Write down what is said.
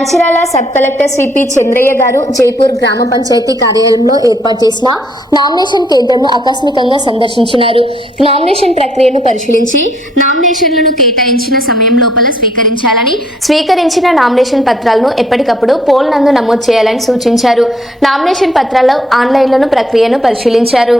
Mancherial sub collector Shri P Chandraiah గారు జైపూర్ గ్రామ పంచాయతీ కార్యాలయంలో ఏర్పాటు చేసిన నామినేషన్ కేంద్రంను ఆకస్మికంగా సందర్శించినారు. నామినేషన్ ప్రక్రియను పరిశీలించి నామినేషన్లను కేటాయించిన సమయం లోపల స్వీకరించిన నామినేషన్ పత్రాలను ఎప్పటికప్పుడు పోల్ నందు నమోదు చేయాలని సూచించారు. నామినేషన్ పత్రాల ఆన్లైన్లను ప్రక్రియను పరిశీలించారు.